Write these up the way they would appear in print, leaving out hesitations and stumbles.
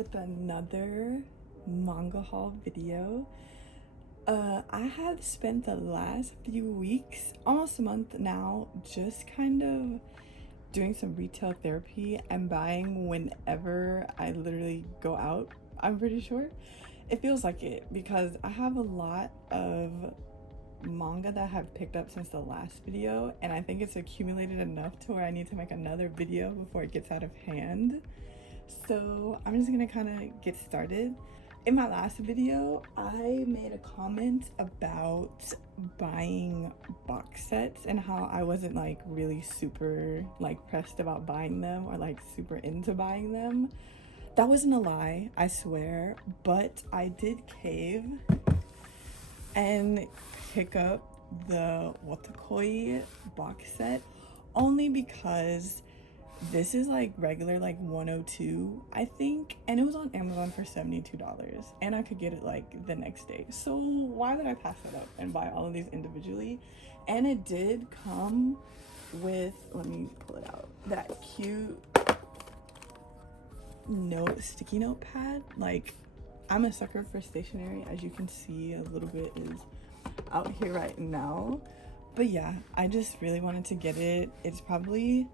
with another manga haul video. I have spent the last few weeks, almost a month now, just kind of doing some retail therapy and buying whenever I literally go out, I'm pretty sure. It feels like it because I have a lot of manga that I have picked up since the last video, and I think it's accumulated enough to where I need to make another video before it gets out of hand. So I'm just gonna kind of get started. In my last video, I made a comment about buying box sets and how I wasn't like really super like pressed about buying them or like super into buying them. That wasn't a lie, I swear, but I did cave and pick up the wotakoi box set only because this is like regular like 102 I think, and it was on Amazon for $72 and I could get it like the next day. So why would I pass that up and buy all of these individually? And it did come with, let me pull it out, that cute sticky notepad. Like, I'm a sucker for stationery, as you can see a little bit is out here right now. But yeah, I just really wanted to get it. It's probably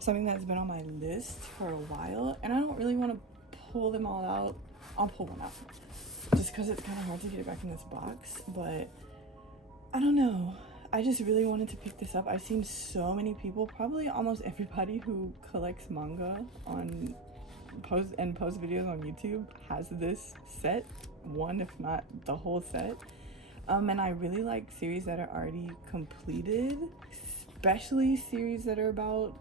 something that's been on my list for a while, and I don't really want to pull them all out. I'll pull one out just because it's kind of hard to get it back in this box, but I don't know. I just really wanted to pick this up. I've seen so many people, probably almost everybody who collects manga on post videos on YouTube has this set, one if not the whole set. And I really like series that are already completed, especially series that are about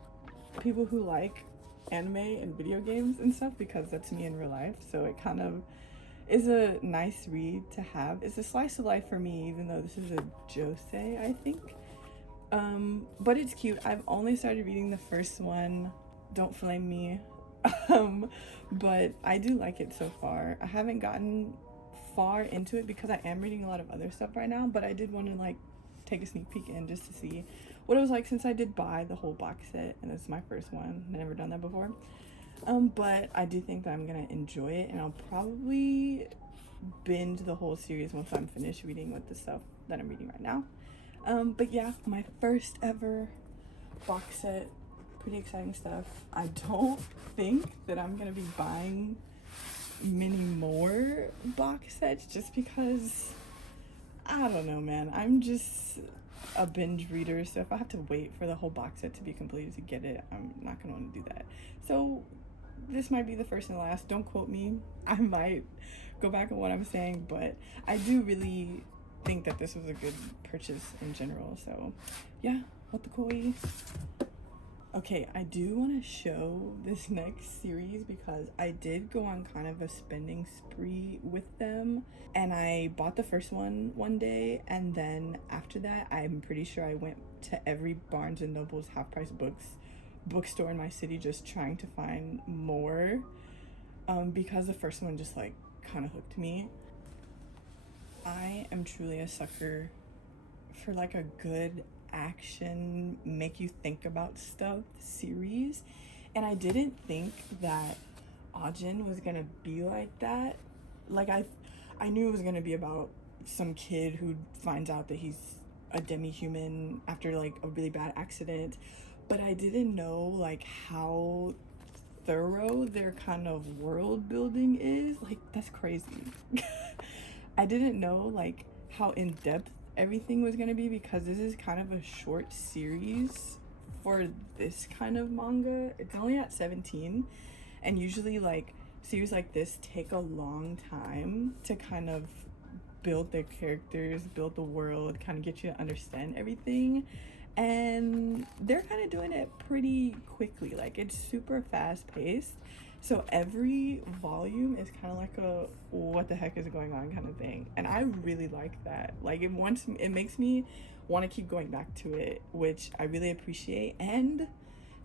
people who like anime and video games and stuff, because that's me in real life. So it kind of is a nice read to have. It's a slice of life for me, even though this is a josei, I think. But it's cute. I've only started reading the first one, don't flame me. But I do like it so far. I haven't gotten far into it because I am reading a lot of other stuff right now, but I did want to like take a sneak peek in just to see what it was like, since I did buy the whole box set and it's my first one. I've never done that before. But I do think that I'm gonna enjoy it, and I'll probably binge the whole series once I'm finished reading with the stuff that I'm reading right now. But yeah, my first ever box set, pretty exciting stuff. I don't think that I'm gonna be buying many more box sets just because, I don't know, man. I'm just a binge reader, so if I have to wait for the whole box set to be completed to get it, I'm not gonna want to do that. So this might be the first and last. Don't quote me. I might go back on what I'm saying, but I do really think that this was a good purchase in general. So yeah, wotakoi. Okay, I do want to show this next series because I did go on kind of a spending spree with them, and I bought the first one day, and then after that I'm pretty sure I went to every Barnes and Noble's half price bookstore in my city just trying to find more, because the first one just like kind of hooked me. I am truly a sucker for like a good action, make you think about stuff series, and I didn't think that Ajin was gonna be like that. Like I knew it was gonna be about some kid who finds out that he's a demi-human after like a really bad accident, but I didn't know like how thorough their kind of world building is. Like, that's crazy. I didn't know like how in-depth everything was gonna be, because this is kind of a short series for this kind of manga. It's only at 17, and usually like series like this take a long time to kind of build their characters, build the world, kind of get you to understand everything, and they're kind of doing it pretty quickly. Like, it's super fast paced, so every volume is kind of like a what the heck is going on kind of thing, and I really like that. Like, it makes me want to keep going back to it, which I really appreciate. And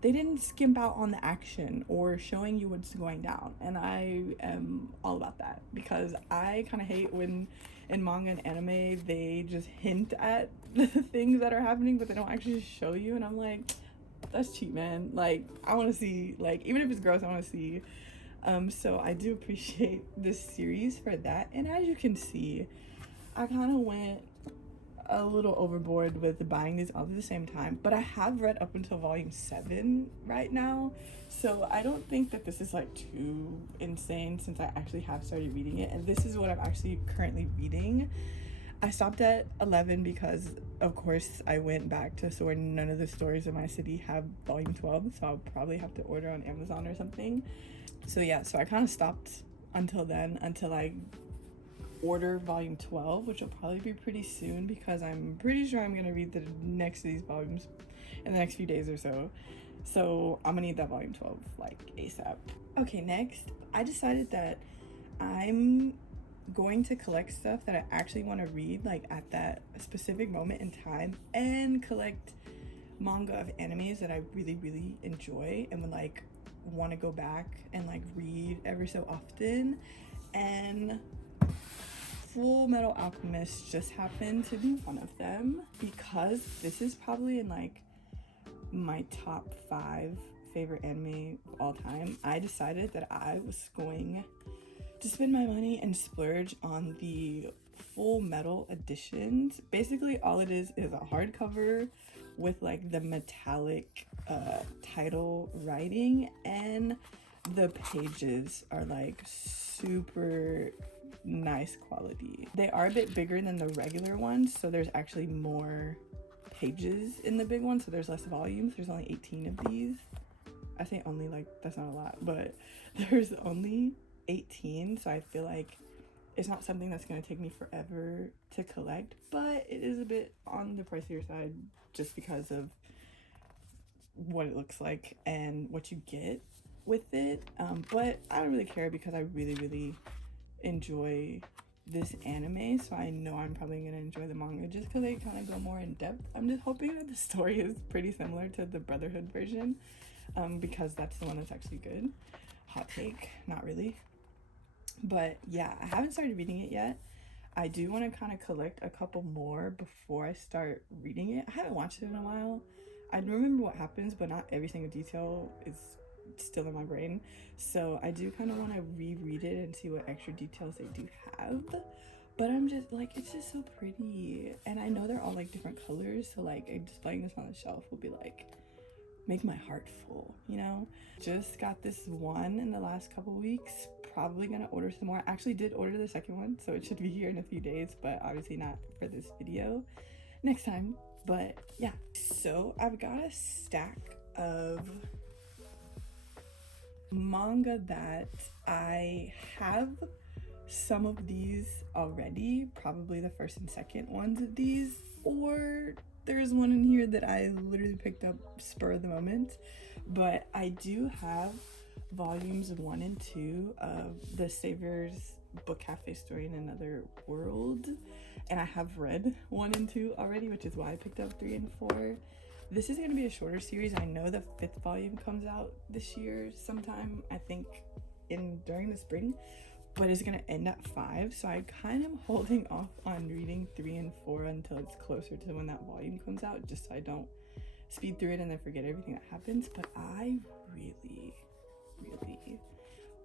they didn't skimp out on the action or showing you what's going down, and I am all about that, because I kind of hate when in manga and anime they just hint at the things that are happening but they don't actually show you, and I'm like, that's cheap, man. Like, I want to see, like, even if it's gross, I want to see So I do appreciate this series for that. And as you can see, I kind of went a little overboard with buying these all at the same time, but I have read up until volume 7 right now, so I don't think that this is like too insane since I actually have started reading it, and this is what I'm actually currently reading. I stopped at 11 because of course I went back to a store. None of the stores in my city have volume 12, so I'll probably have to order on Amazon or something. So yeah, so I kind of stopped until then, until I order volume 12, which will probably be pretty soon because I'm pretty sure I'm gonna read the next of these volumes in the next few days or so. So I'm gonna need that volume 12 like ASAP. Okay, next, I decided that I'm going to collect stuff that I actually want to read like at that specific moment in time, and collect manga of animes that I really enjoy and would like want to go back and like read every so often. And Fullmetal Alchemist just happened to be one of them because this is probably in like my top 5 favorite anime of all time. I decided that I was going to spend my money and splurge on the full metal editions. Basically all it is a hardcover with like the metallic title writing, and the pages are like super nice quality. They are a bit bigger than the regular ones, so there's actually more pages in the big one, so there's less volumes. There's only 18 of these. I say only, like that's not a lot, but there's only 18, so I feel like it's not something that's going to take me forever to collect, but it is a bit on the pricier side just because of what it looks like and what you get with it. But I don't really care because I really enjoy this anime, so I know I'm probably gonna enjoy the manga just because they kind of go more in depth. I'm just hoping that the story is pretty similar to the Brotherhood version, because that's the one that's actually good. Hot take, not really. But yeah, I haven't started reading it yet. I do want to kind of collect a couple more before I start reading it. I haven't watched it in a while. I remember what happens, but not every single detail is still in my brain. So I do kind of want to reread it and see what extra details they do have. But I'm just like, it's just so pretty. And I know they're all like different colors. So like displaying this on the shelf will be like, make my heart full, you know? Just got this one in the last couple weeks. Probably gonna order some more. I actually did order the second one, so it should be here in a few days, but obviously not for this video. Next time. But yeah, so I've got a stack of manga that I have some of these already, probably the first and second ones of these, or there's one in here that I literally picked up spur of the moment. But I do have volumes 1 and 2 of the Savior's Book Cafe Story in Another World, and I have read 1 and 2 already, which is why I picked up 3 and 4. This is going to be a shorter series. I know the 5th volume comes out this year sometime, I think during the spring, but it's going to end at 5, so I kind of am holding off on reading 3 and 4 until it's closer to when that volume comes out, just so I don't speed through it and then forget everything that happens. But I really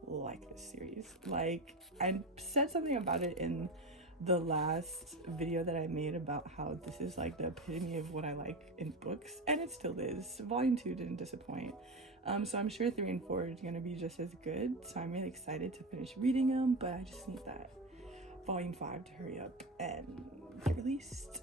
like this series. Like, I said something about it in the last video that I made about how this is like the epitome of what I like in books, and it still is. Volume 2 didn't disappoint. So I'm sure 3 and 4 is gonna be just as good, so I'm really excited to finish reading them, but I just need that volume 5 to hurry up and get released.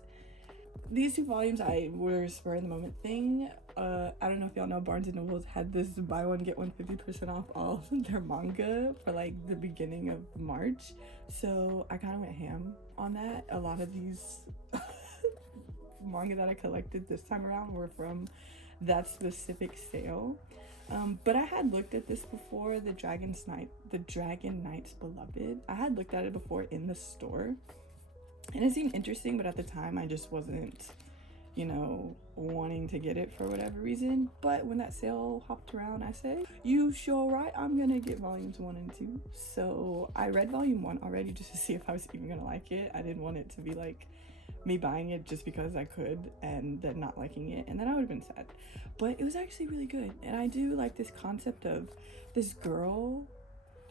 These 2 volumes were spur of the moment thing. I don't know if y'all know, Barnes & Noble had this buy one get one 50% off all their manga for like the beginning of March, so I kind of went ham on that. A lot of these manga that I collected this time around were from that specific sale. But I had looked at this before, the Dragon Knight's Beloved. I had looked at it before in the store, and it seemed interesting, but at the time I just wasn't, you know, wanting to get it for whatever reason. But when that sale hopped around, I said, you sure right, I'm gonna get volumes 1 and 2. So I read volume 1 already just to see if I was even gonna like it. I didn't want it to be like me buying it just because I could and then not liking it, and then I would have been sad. But it was actually really good, and I do like this concept of this girl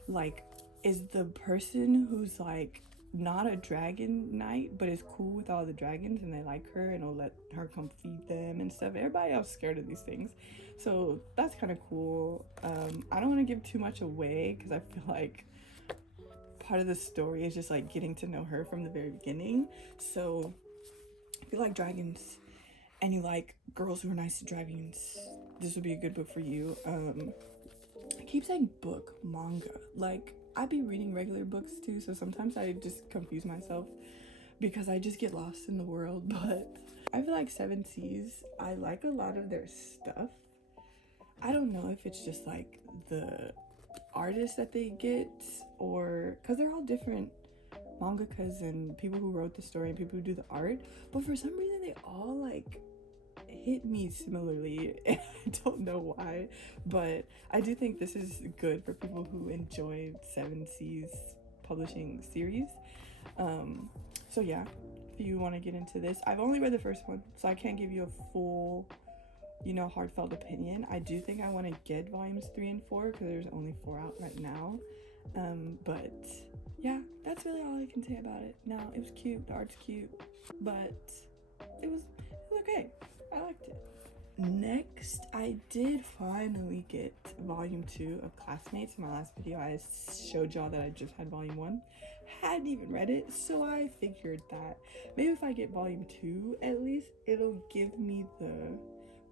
like is the person who's like not a dragon knight but is cool with all the dragons and they like her and will let her come feed them and stuff. Everybody else scared of these things, so that's kind of cool. I don't want to give too much away because I feel like part of the story is just like getting to know her from the very beginning. So if you like dragons and you like girls who are nice to dragons, this would be a good book for you. I keep saying book, manga. Like, I be reading regular books too, so sometimes I just confuse myself because I just get lost in the world. But I feel like Seven Seas, I like a lot of their stuff. I don't know if it's just like the artists that they get, or because they're all different mangakas and people who wrote the story and people who do the art, but for some reason they all like hit me similarly. I don't know why, but I do think this is good for people who enjoy Seven Seas publishing series. So yeah, if you want to get into this, I've only read the first one, so I can't give you a full, you know, heartfelt opinion. I do think I want to get volumes 3 and 4 because there's only 4 out right now. But yeah, that's really all I can say about it. Now, it was cute, the art's cute, but it was okay. I liked it. Next, I did finally get volume 2 of Classmates. In my last video, I showed y'all that I just had volume 1. Hadn't even read it, so I figured that maybe if I get volume 2, at least it'll give me the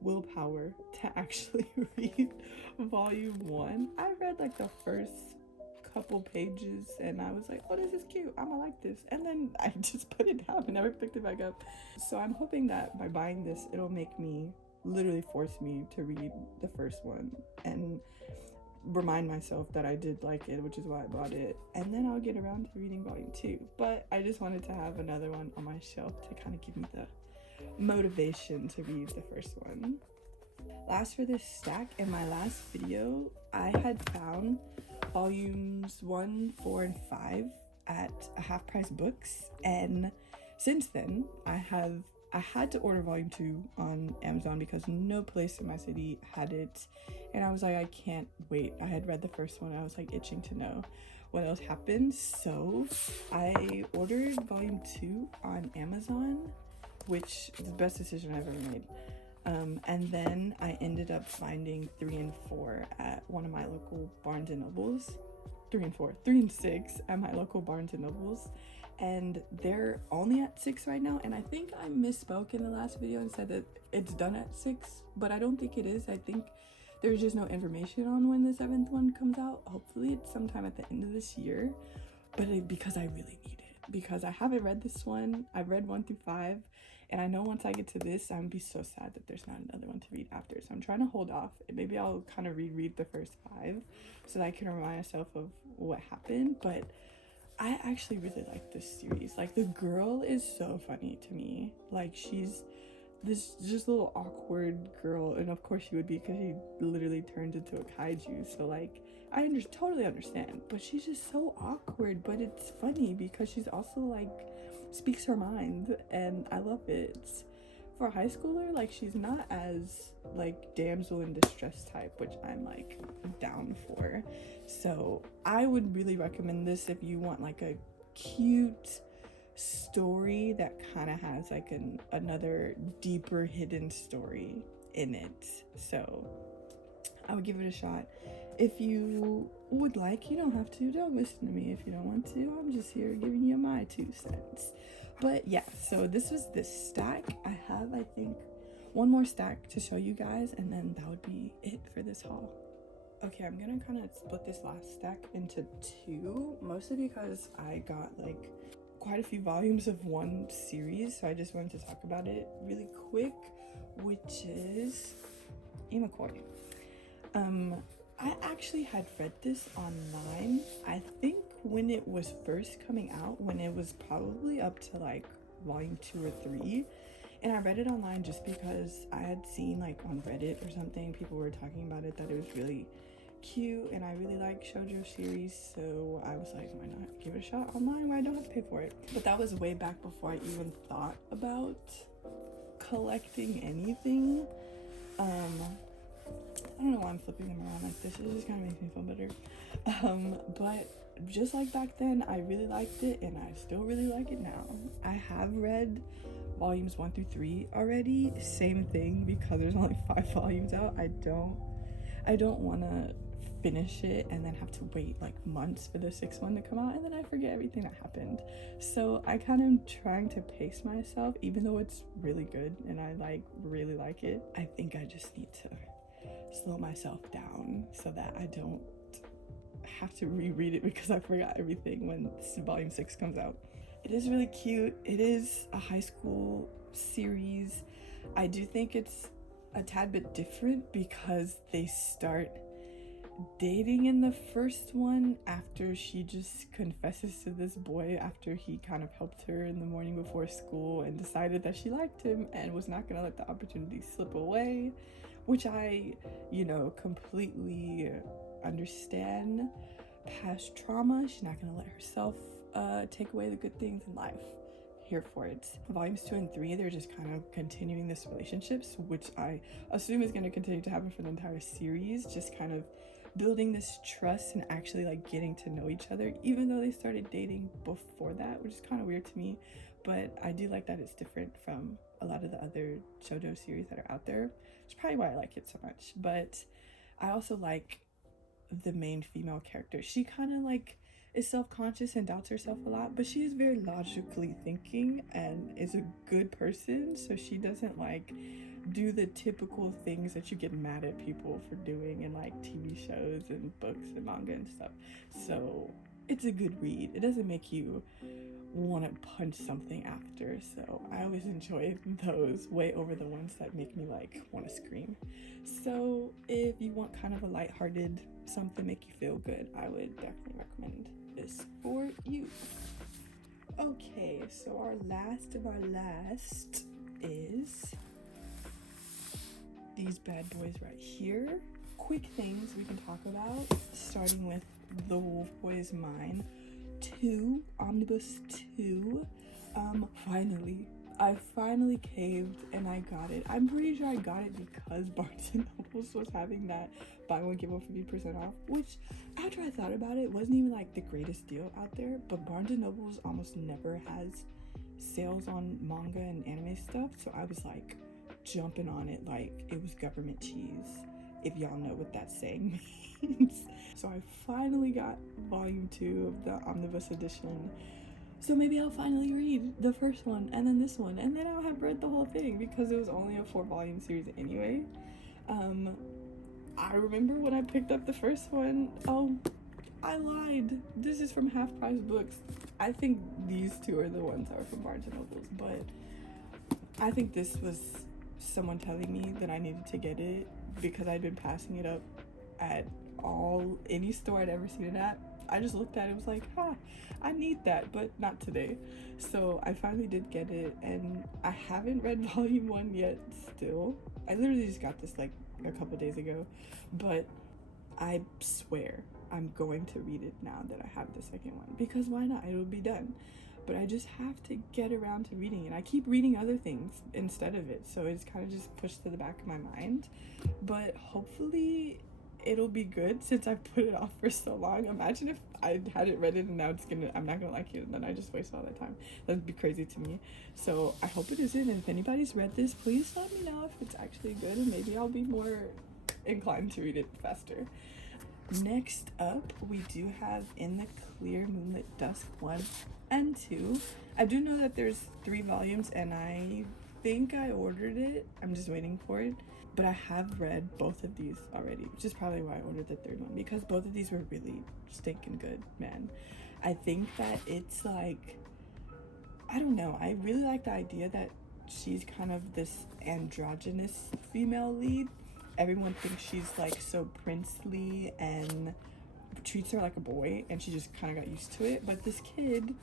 willpower to actually read volume 1. I read like the first couple pages and I was like, oh, this is cute, I'm gonna like this, and then I just put it down and never picked it back up. So I'm hoping that by buying this, it'll make me, literally force me to read the first one and remind myself that I did like it, which is why I bought it, and then I'll get around to reading volume 2. But I just wanted to have another one on my shelf to kind of give me the motivation to read the first one. Last for this stack, in my last video, I had found volumes 1, 4, and 5 at a half price books, and since then I had to order volume 2 on Amazon because no place in my city had it, and I was like, I can't wait. I had read the first one, I was like itching to know what else happened, so I ordered volume 2 on Amazon, which is the best decision I've ever made. And then I ended up finding 3 and 4 at one of my local Barnes and Nobles. 3 and 6 at my local Barnes and Nobles, and they're only at 6 right now. And I think I misspoke in the last video and said that it's done at 6, but I don't think it is. I think there's just no information on when the 7th one comes out. Hopefully it's sometime at the end of this year, but because I really need it, because I haven't read this one. I've read 1 through 5, and I know once I get to this, I'm gonna be so sad that there's not another one to read after. So I'm trying to hold off, and maybe I'll kind of reread the first 5 so that I can remind myself of what happened. But I actually really like this series. Like, the girl is so funny to me. Like, she's this just little awkward girl, and of course she would be because she literally turned into a kaiju. So like, I totally understand, but she's just so awkward, but it's funny because she's also like speaks her mind, and I love it. For a high schooler, like, she's not as like damsel in distress type, which I'm like down for. So I would really recommend this if you want like a cute story that kind of has like another deeper hidden story in it. So I would give it a shot. If you would like, you don't have to, don't listen to me if you don't want to. I'm just here giving you my 2 cents. But yeah, so this was this stack. I have, I think, one more stack to show you guys, and then that would be it for this haul. Okay, I'm gonna kind of split this last stack into 2, mostly because I got like quite a few volumes of one series, so I just wanted to talk about it really quick, which is Imakoi. I actually had read this online, I think when it was first coming out, when it was probably up to like volume 2 or 3, and I read it online just because I had seen like on Reddit or something, people were talking about it, that it was really cute, and I really like shoujo series, so I was like, why not give it a shot online where I don't have to pay for it. But that was way back before I even thought about collecting anything. I don't know why I'm flipping them around like this. It just kind of makes me feel better. But just like back then, I really liked it, and I still really like it now. I have read volumes 1 through 3 already. Same thing, because there's only 5 volumes out. I don't want to finish it and then have to wait like months for the 6th one to come out, and then I forget everything that happened. So I kind of am trying to pace myself, even though it's really good and I really like it. I think I just need to slow myself down so that I don't have to reread it because I forgot everything when volume 6 comes out. It is really cute. It is a high school series. I do think it's a tad bit different because they start dating in the first one after she just confesses to this boy after he kind of helped her in the morning before school and decided that she liked him and was not gonna let the opportunity slip away, which I, completely understand. Past trauma, she's not gonna let herself take away the good things in life. Here for it. Volumes 2 and 3, they're just kind of continuing this relationships, which I assume is going to continue to happen for the entire series, just kind of building this trust and actually getting to know each other, even though they started dating before that, which is kind of weird to me. But I do like that it's different from a lot of the other shoujo series that are out there, which is probably why I like it so much. But I also like the main female character. She kind of is self-conscious and doubts herself a lot, but she is very logically thinking and is a good person, so she doesn't do the typical things that you get mad at people for doing in TV shows and books and manga and stuff. So it's a good read. It doesn't make you want to punch something after, so I always enjoy those way over the ones that make me want to scream. So if you want kind of a lighthearted something make you feel good, I would definitely recommend this for you. Okay, so our last of our last is these bad boys right here. Quick things we can talk about, starting with The Wolf Boy Is Mine 2, Omnibus 2. I finally caved and I got it. I'm pretty sure I got it because Barnes & Nobles was having that buy one get one 50% off, which after I thought about it wasn't even the greatest deal out there, but Barnes & Nobles almost never has sales on manga and anime stuff, so I was jumping on it like it was government cheese, if y'all know what that saying means. So I finally got volume 2 of the omnibus edition. So maybe I'll finally read the first one and then this one, and then I'll have read the whole thing because it was only a 4-volume series anyway. I remember when I picked up the first one, oh, I lied. This is from Half Price Books. I think these two are the ones that are from Barnes & Nobles, but I think this was someone telling me that I needed to get it because I'd been passing it up at any store I'd ever seen it at. I just looked at it, was like, I need that, but not today. So I finally did get it, and I haven't read volume 1 yet still. I literally just got this a couple days ago, but I swear I'm going to read it now that I have the second one, because why not? It'll be done. But I just have to get around to reading it. I keep reading other things instead of it, so it's kind of just pushed to the back of my mind. But hopefully it'll be good since I put it off for so long. Imagine if I hadn't read it and now I'm not gonna like it, and then I just wasted all that time. That'd be crazy to me. So I hope it isn't, and if anybody's read this, please let me know if it's actually good, and maybe I'll be more inclined to read it faster. Next up, we do have In the Clear, Moonlit, Dusk 1 and 2. I do know that there's 3 volumes, and I think I ordered it. I'm just waiting for it. But I have read both of these already, which is probably why I ordered the 3rd one, because both of these were really stinking good, man. I think that it's I don't know, I really like the idea that she's kind of this androgynous female lead. Everyone thinks she's so princely and treats her like a boy, and she just kind of got used to it. But this kid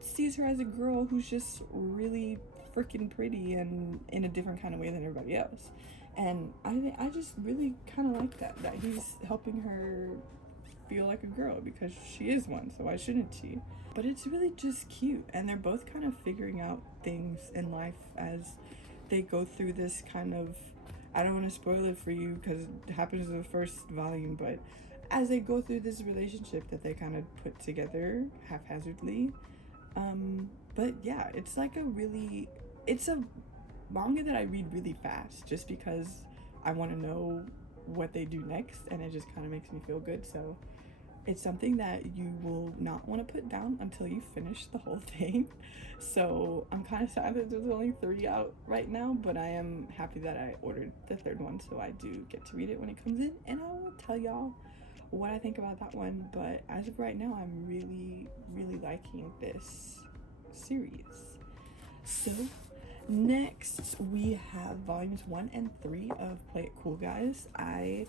sees her as a girl who's just really freaking pretty and in a different kind of way than everybody else. And I just really kind of like that he's helping her feel like a girl, because she is one, so why shouldn't she? But it's really just cute, and they're both kind of figuring out things in life as they go through this kind of I don't want to spoil it for you because it happens in the first volume, but as they go through this relationship that they kind of put together haphazardly. But yeah, it's like it's a manga that I read really fast just because I want to know what they do next, and it just kind of makes me feel good. So it's something that you will not want to put down until you finish the whole thing. So I'm kind of sad that there's only 3 out right now, but I am happy that I ordered the 3rd one, so I do get to read it when it comes in, and I will tell y'all what I think about that one. But as of right now, I'm really liking this series. So next we have volumes 1 and 3 of Play It Cool Guys. I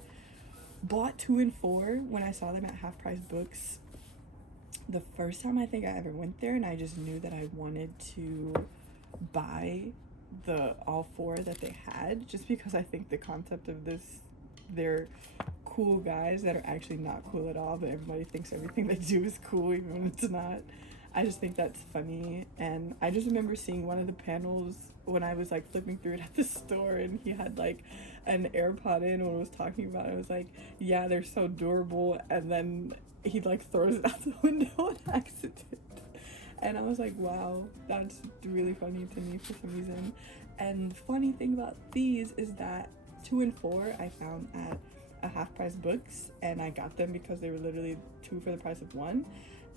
bought 2 and 4 when I saw them at Half Price Books the first time I think I ever went there, and I just knew that I wanted to buy all 4 that they had, just because I think the concept of this, they're cool guys that are actually not cool at all, but everybody thinks everything they do is cool even when it's not. I just think that's funny. And I just remember seeing one of the panels when I was like flipping through it at the store, and he had like an AirPod in and was talking about it. I was like, yeah, they're so durable, and then he like throws it out the window on accident. And I was like, wow, that's really funny to me for some reason. And funny thing about these is that 2 and 4 I found at a Half Price Books, and I got them because they were literally 2 for the price of 1.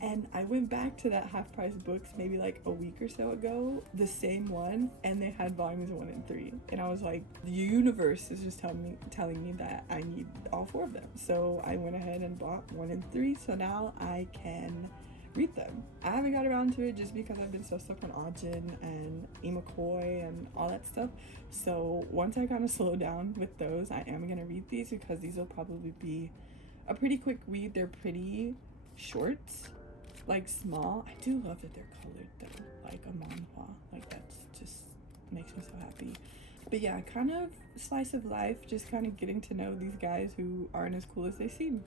And I went back to that Half Price Books maybe like a week or so ago, the same one, and they had volumes 1 and 3. And I was like, the universe is just telling me that I need all 4 of them. So I went ahead and bought 1 and 3, so now I can read them. I haven't got around to it just because I've been so stuck on ajin and imakoi and all that stuff. So once I kind of slow down with those, I am gonna read these because these will probably be a pretty quick read. They're pretty short, like small. I do love that they're colored though, like a manhwa. Like that's just makes me so happy. But yeah, kind of slice of life, just kind of getting to know these guys who aren't as cool as they seem.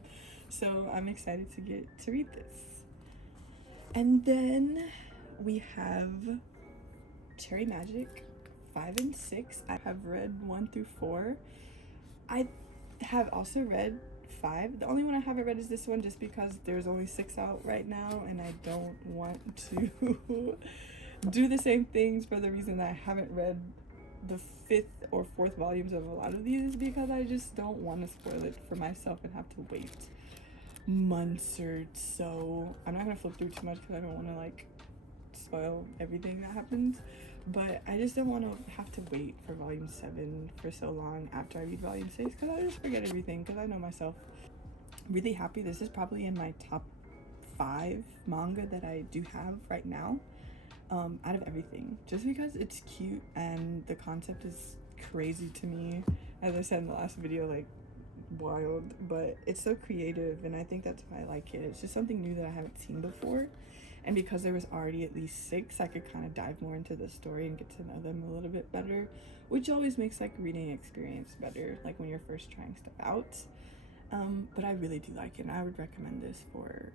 So I'm excited to get to read this. And then we have Cherry Magic 5 and 6. I have read 1 through 4. I have also read 5. The only one I haven't read is this one, just because there's only 6 out right now, and I don't want to do the same things for the reason that I haven't read the 5th or 4th volumes of a lot of these, because I just don't want to spoil it for myself and have to wait months or so. I'm not gonna flip through too much because I don't want to like spoil everything that happens, but I just don't want to have to wait for volume 7 for so long after I read volume 6, because I just forget everything, because I know myself. Really happy. This is probably in my top 5 manga that I do have right now, out of everything, just because it's cute and the concept is crazy to me. As I said in the last video, like wild, but it's so creative, and I think that's why I like it. It's just something new that I haven't seen before, and because there was already at least 6, I could kind of dive more into the story and get to know them a little bit better, which always makes like reading experience better, like when you're first trying stuff out. But I really do like it, and I would recommend this for,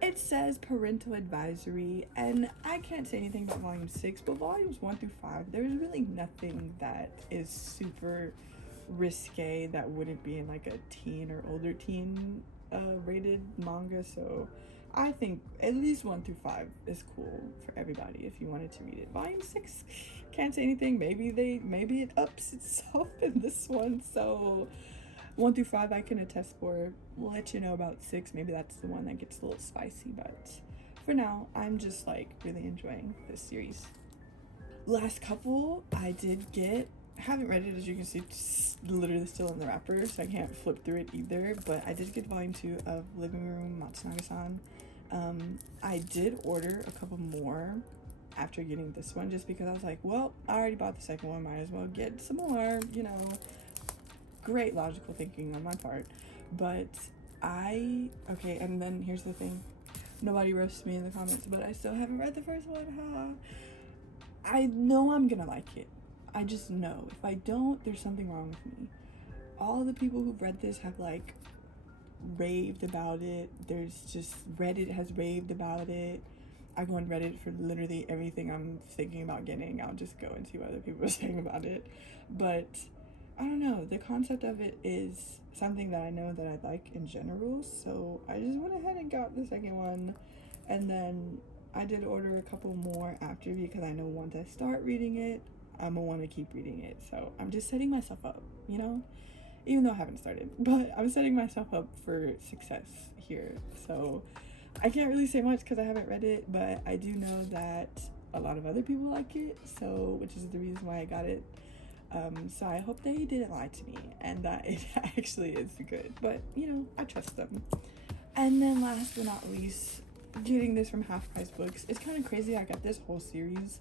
it says parental advisory, and I can't say anything about volume 6, but volumes 1 through 5, there's really nothing that is super risque that wouldn't be in like a teen or older teen rated manga. So I think at least 1 through 5 is cool for everybody if you wanted to read it. Volume 6, can't say anything. Maybe it ups itself in this one. So 1 through 5 I can attest for. We'll let you know about 6. Maybe that's the one that gets a little spicy, but for now I'm just like really enjoying this series. Last couple I did get, I haven't read it, as you can see, it's literally still in the wrapper, so I can't flip through it either, but I did get volume 2 of Living Room Matsunaga-san. I did order a couple more after getting this one, just because I was like, well, I already bought the second one, might as well get some more, you know. Great logical thinking on my part. But okay, and then here's the thing. Nobody roasts me in the comments, but I still haven't read the first one. I know I'm gonna like it. I just know. If I don't, there's something wrong with me. All the people who've read this have like raved about it. There's just, Reddit has raved about it. I go on Reddit for literally everything I'm thinking about getting. I'll just go and see what other people are saying about it. But I don't know, the concept of it is something that I know that I like in general, so I just went ahead and got the second one. And then I did order a couple more after, because I know once I start reading it, I'm gonna want to keep reading it. So I'm just setting myself up, you know, even though I haven't started, but I'm setting myself up for success here. So I can't really say much because I haven't read it, but I do know that a lot of other people like it, so which is the reason why I got it. So I hope they didn't lie to me and that it actually is good, but you know, I trust them. And then last but not least, getting this from Half Price Books. It's kind of crazy, I got this whole series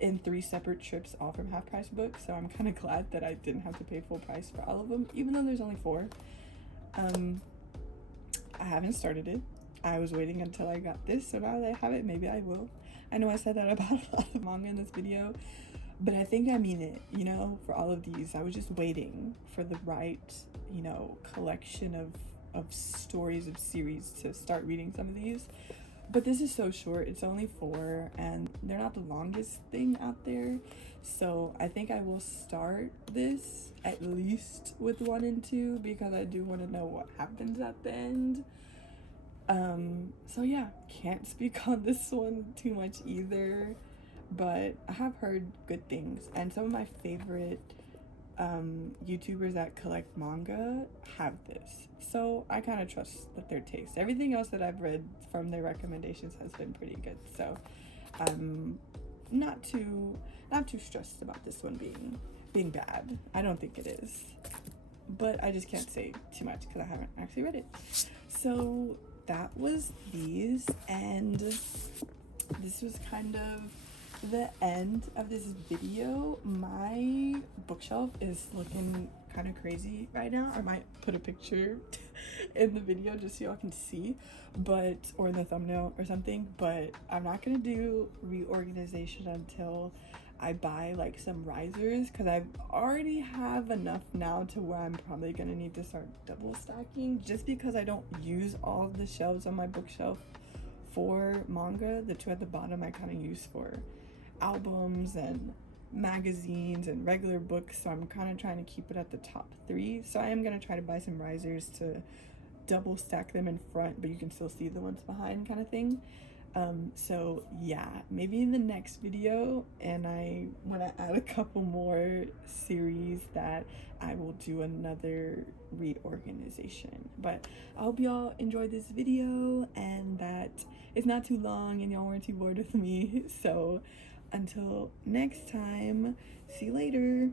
in 3 separate trips, all from Half Price Books, so I'm kind of glad that I didn't have to pay full price for all of them, even though there's only 4. I haven't started it. I was waiting until I got this, so now that I have it, maybe I will. I know I said that about a lot of manga in this video, but I think I mean it, you know, for all of these. I was just waiting for the right, you know, collection of stories, of series to start reading some of these. But this is so short, it's only 4, and they're not the longest thing out there. So I think I will start this at least with 1 and 2, because I do want to know what happens at the end. So yeah, can't speak on this one too much either, but I have heard good things, and some of my favorite YouTubers that collect manga have this, so I kind of trust that their taste. Everything else that I've read from their recommendations has been pretty good, so I'm not too stressed about this one being bad. I don't think it is, but I just can't say too much because I haven't actually read it. So that was these, and this was kind of the end of this video. My bookshelf is looking kind of crazy right now. I might put a picture in the video just so y'all can see, but or in the thumbnail or something, but I'm not gonna do reorganization until I buy like some risers, because I already have enough now to where I'm probably gonna need to start double stacking, just because I don't use all of the shelves on my bookshelf for manga. The 2 at the bottom I kind of use for albums and magazines and regular books, so I'm kind of trying to keep it at the top 3. So I am going to try to buy some risers to double stack them in front, but you can still see the ones behind, kind of thing. So yeah, maybe in the next video, and I want to add a couple more series, that I will do another reorganization. But I hope y'all enjoyed this video and that it's not too long and y'all weren't too bored with me. So until next time, see you later.